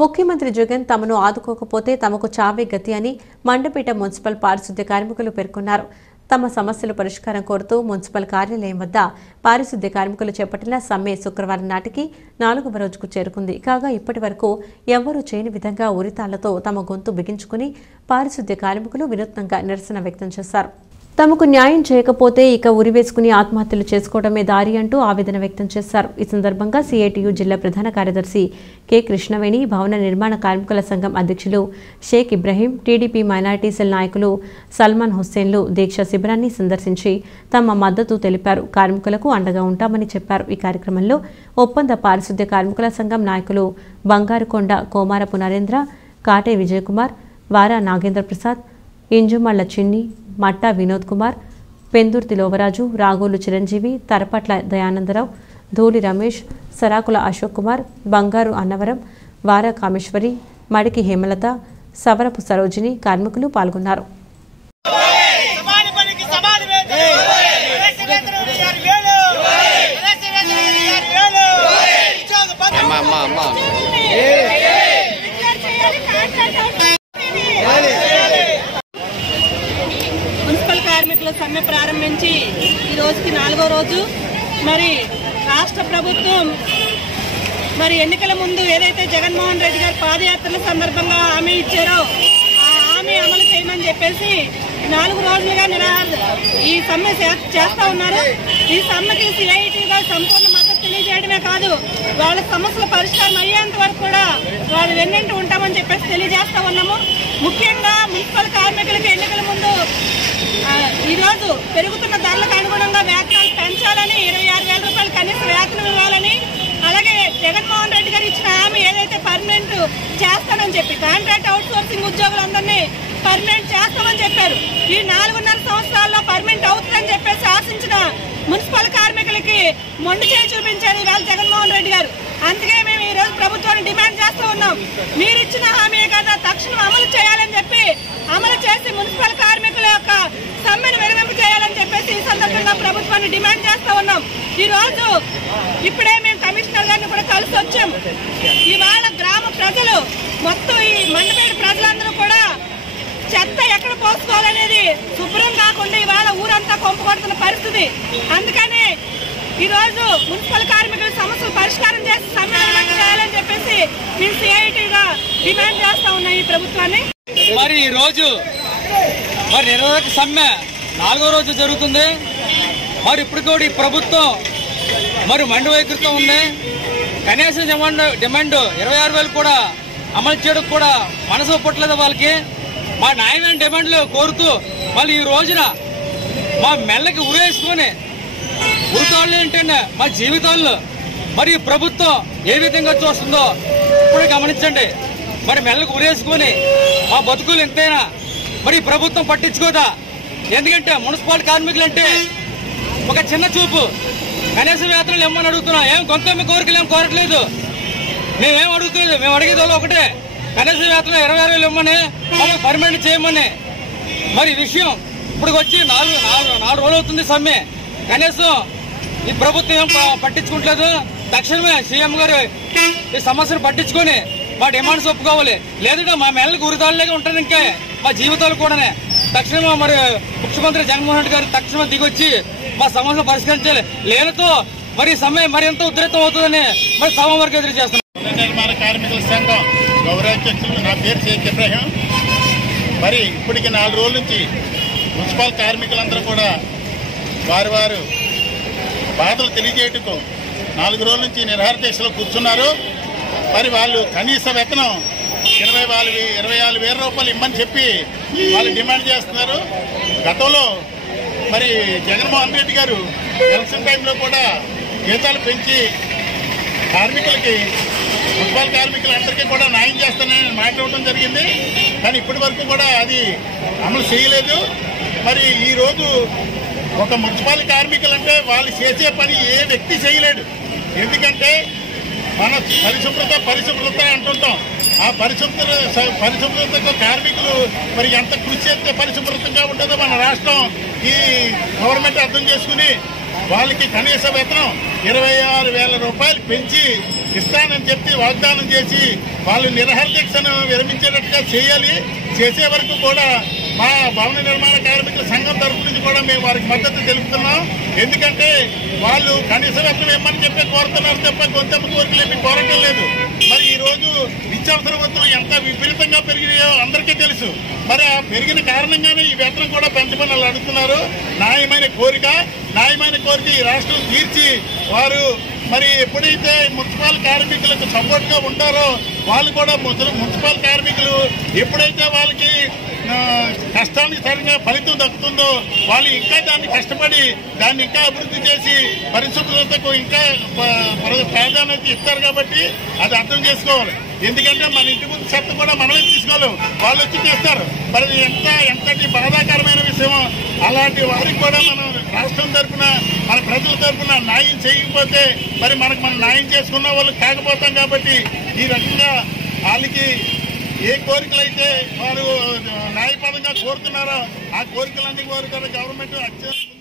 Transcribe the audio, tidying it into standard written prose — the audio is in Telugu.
ముఖ్యమంత్రి జగన్ తమను ఆదుకోకపోతే తమకు చావే గతి అని మండపేట మున్సిపల్ పారిశుద్ధ్య కార్మికులు పేర్కొన్నారు. తమ సమస్యల పరిష్కారం కోరుతూ మున్సిపల్ కార్యాలయం వద్ద పారిశుద్ధ్య కార్మికులు చేపట్టిన సమ్మె శుక్రవారం నాటికి 4వ రోజుకు చేరుకుంది. కాగా ఇప్పటి వరకు ఎవ్వరూ చేయని విధంగా ఉరితాళ్లతో తమ గొంతు బిగించుకుని పారిశుద్ధ్య కార్మికులు వినూత్నంగా నిరసన వ్యక్తం చేశారు. తమకు న్యాయం చేయకపోతే ఇక ఉరివేసుకుని ఆత్మహత్యలు చేసుకోవడమే దారి అంటూ ఆవేదన వ్యక్తం చేశారు. ఈ సందర్భంగా సిఐటియు జిల్లా ప్రధాన కార్యదర్శి కె కృష్ణవేణి, భవన నిర్మాణ కార్మికుల సంఘం అధ్యక్షులు Shaik Ibrahim, TDP minority cell నాయకులు సల్మాన్ హుస్సేన్లు దీక్ష శిబిరాన్ని సందర్శించి తమ మద్దతు తెలిపారు. కార్మికులకు అండగా ఉంటామని చెప్పారు. ఈ కార్యక్రమంలో ఒప్పంద పారిశుద్ధ్య కార్మికుల సంఘం నాయకులు బంగారుకొండ కోమారపు నరేంద్ర, కాటే విజయకుమార్, వారా నాగేంద్ర ప్రసాద్, ఇంజుమళ్ల చిన్ని, మట్టా వినోద్ కుమార్, పెందుర్తి లోవరాజు, రాగోలు చిరంజీవి, తరపట్ల దయానందరావు, ధూళి రమేష్, సరాకుల అశోక్ కుమార్, బంగారు అన్నవరం, వారా కామేశ్వరి, మడికి హేమలత, సవరపు సరోజిని కార్మికులు పాల్గొన్నారు. కార్మికుల సమ్మె ప్రారంభించి ఈ రోజుకి 4వ రోజు. మరి రాష్ట్ర ప్రభుత్వం ఎన్నికల ముందు ఏదైతే జగన్మోహన్ రెడ్డి గారు పాదయాత్రల సందర్భంగా హామీ ఇచ్చారో ఆ హామీ అమలు చేయమని చెప్పేసి 4 రోజులుగా ఈ సమ్మె చేస్తా ఉన్నారు. ఈ సమ్మెకి సిఐటిగా సంపూర్ణ మద్దతు తెలియజేయడమే కాదు, వాళ్ళ సమస్యల పరిష్కారం అయ్యేంత వరకు కూడా వాళ్ళు వెన్నంటూ ఉంటామని చెప్పేసి తెలియజేస్తా ఉన్నాము. ముఖ్యంగా మున్సిపల్ కార్మికులకి ఎన్నికల ముందు ఈ రోజు పెరుగుతున్న ధరలకు అనుగుణంగా వేతనాలు పెంచాలని, 26,000 రూపాయలు కనీస వేతనం ఇవ్వాలని, అలాగే జగన్మోహన్ రెడ్డి గారు ఇచ్చిన హామీ ఏదైతే పర్మనెంట్ చేస్తానని చెప్పి కాంట్రాక్ట్ అవుట్ సోర్సింగ్ ఉద్యోగులందరినీ పర్మనెంట్ చేస్తామని చెప్పారు. ఈ 4.5 సంవత్సరాల్లో పర్మనెంట్ అవుతుందని చెప్పేసి ఆశించిన మున్సిపల్ కార్మికులకి మొండి చేయి చూపించారు ఇవాళ జగన్మోహన్ రెడ్డి గారు. అందుకే మేము ఈ రోజు ప్రభుత్వాన్ని డిమాండ్ చేస్తూ ఉన్నాం. మీరు ఇచ్చిన హామీ కదా తక్షణం అమలు చేయాలని చెప్పి, అమలు చేసి మున్సిపల్ కార్మికుల యొక్క సమ్మెను విరమింపు చేయాలని చెప్పేసి ఈ సందర్భంగా ప్రభుత్వాన్ని డిమాండ్ చేస్తూ ఉన్నాం. ఈ రోజు ఇప్పుడే మేము కమిషనర్ గారిని కూడా కలిసి వచ్చాము. ఇవాళ గ్రామ ప్రజలు మొత్తం ఈ మండపేట ప్రజలందరూ కూడా చెత్త ఎక్కడ పోసుకోవాలనేది శుభ్రం కాకుండా ఇవాళ ఊరంతా కొంపకొడుతున్న పరిస్థితి. అందుకని ఈ రోజు మున్సిపల్ కార్మికుల సమస్యలు పరిష్కారం చేసి సమ్మె చేయాలని చెప్పేసి మేము సిఐటిగా డిమాండ్ చేస్తా ఉన్నాం ఈ ప్రభుత్వాన్ని. మరి ఈ రోజు నిరోధక సమ్మె 4వ రోజు జరుగుతుంది. మరి ఇప్పుడు కూడా ఈ ప్రభుత్వం మండు వైఖరితో ఉంది. కనీస డిమాండ్ 26,000 కూడా అమలు చేయడం కూడా మనసు ఒప్పట్లేదు వాళ్ళకి. మా న్యాయమైన డిమాండ్లు కోరుతూ మళ్ళీ ఈ రోజున మా మెల్లకి ఉరేసుకొని ఉరితాళ్ళు ఏంటంటే మా జీవితాల్లో మరి ప్రభుత్వం ఏ విధంగా చూస్తుందో ఇప్పుడే గమనించండి. మెల్లకి ఉరేసుకొని మా బతుకులు ఎంతైనా మరి ప్రభుత్వం పట్టించుకోదా? ఎందుకంటే మున్సిపల్ కార్మికులు అంటే ఒక చిన్న చూపు. కనీస వేతనాలు ఏమని అడుగుతున్నాం, ఏం కొంత కోరికలు ఏం కోరట్లేదు. మేమేం అడుగుతలేదు, మేము అడిగేది ఒకటే, కనీస వేతనం 26,000 ఇవ్వమని, మమ్మల్ని పర్మనెంట్ చేయమని. మరి ఈ విషయం ఇప్పుడు వచ్చి 4 రోజులు అవుతుంది సమ్మె. కనీసం ఈ ప్రభుత్వం ఏం పట్టించుకుంటలేదు. తక్షణమే సీఎం గారు ఈ సమస్యను పట్టించుకొని మా డిమాండ్స్ ఒప్పుకోవాలి. లేదంటే మా మెల్లకి ఉరితాళ్ళగా ఉంటారు ఇంకా మా జీవితాలు కూడానే. తక్షణమే ముఖ్యమంత్రి జగన్మోహన్ రెడ్డి గారు తక్షణమే దిగొచ్చి మా సమస్యను పరిష్కరించాలి. లేనితో సమ్మె మరింత ఉధృతం అవుతుందని సభ వరకు ఎదురు చేస్తున్నాం. నిర్మాణ కార్మికుల సంఘం గౌరవాధ్యక్షులు, నా పేరు షేక్ ఇబ్రహీం. ఇప్పటికి 4 రోజుల నుంచి మున్సిపల్ కార్మికులందరూ కూడా వారు బాధలు తెలియజేయటకు 4 రోజుల నుంచి నిరాహార దీక్షలో కూర్చున్నారు. వాళ్ళు కనీస వేతనం 24,000 రూపాయలు ఇమ్మని చెప్పి వాళ్ళు డిమాండ్ చేస్తున్నారు. గతంలో జగన్మోహన్ రెడ్డి గారు ఎలక్షన్ టైంలో కూడా జీతాలు పెంచి కార్మికులకి, మున్సిపల్ కార్మికులందరికీ కూడా న్యాయం చేస్తానని మాట్లాడటం జరిగింది. కానీ ఇప్పటి వరకు కూడా అది అమలు చేయలేదు. ఈరోజు ఒక మున్సిపల్ కార్మికులంటే వాళ్ళు చేసే పని ఏ వ్యక్తి చేయలేడు. ఎందుకంటే మన పరిశుభ్రత అంటుంటాం. ఆ పరిశుభ్రతకు కార్మికులు ఎంత కృషి చేస్తే పరిశుభ్రతంగా ఉంటుందో మన రాష్ట్రం ఈ గవర్నమెంట్ అర్థం చేసుకుని వాళ్ళకి కనీస వేతనం 26,000 రూపాయలు పెంచి ఇస్తానని చెప్పి వాగ్దానం చేసి వాళ్ళు నిరాహార దీక్షను విరమించేటట్టుగా చేయాలి. చేసే వరకు కూడా మా భవన నిర్మాణ కార్మికుల సంఘం తరఫు నుంచి కూడా మేము వారికి మద్దతు తెలుపుతున్నాం. ఎందుకంటే వాళ్ళు కనీస వేతనం ఇమ్మని చెప్పి కోరుతున్నారు తప్ప గొంతెమ్మ కోరికలు ఏమి కోరటం లేదు. మరి ఈ రోజు నిత్యావసర వస్తువులు ఎంత విపరీతంగా పెరిగినాయో అందరికీ తెలుసు. మరి ఆ పెరిగిన కారణంగానే ఈ వేతనం కూడా పెంచమని వాళ్ళు అడుగుతున్నారు. న్యాయమైన కోరిక ఈ రాష్ట్రం తీర్చి వారు మరి ఎప్పుడైతే మున్సిపల్ కార్మికులకు సపోర్ట్గా ఉంటారో వాళ్ళు కూడా మున్సిపల్ కార్మికులు ఎప్పుడైతే వాళ్ళకి కష్టానికి సరిగ్గా ఫలితం దక్కుతుందో వాళ్ళు ఇంకా దాన్ని కష్టపడి దాన్ని ఇంకా అభివృద్ధి చేసి పరిశుభ్రతకు ఇంకా ప్రాధాన్యత ఇస్తారు. కాబట్టి అది అర్థం చేసుకోవాలి. ఎందుకంటే మన ఇంటి ముందు చెత్త కూడా మనమే తీసుకోలేం, వాళ్ళు వచ్చి చేస్తారు. మరి ఎంతటి బాధాకరమైన విషయం. అలాంటి వారికి కూడా మనం రాష్ట్రం తరఫున మన ప్రజల తరఫున న్యాయం చేయకపోతే మరి మనం న్యాయం చేసుకున్న వాళ్ళు కాకపోతాం. కాబట్టి ఈ రకంగా వాళ్ళకి ఏ కోరికలైతే వారు న్యాయపరంగా కోరుతున్నారో ఆ కోరికలన్నీ కోరుతారు గవర్నమెంట్ అత్యంత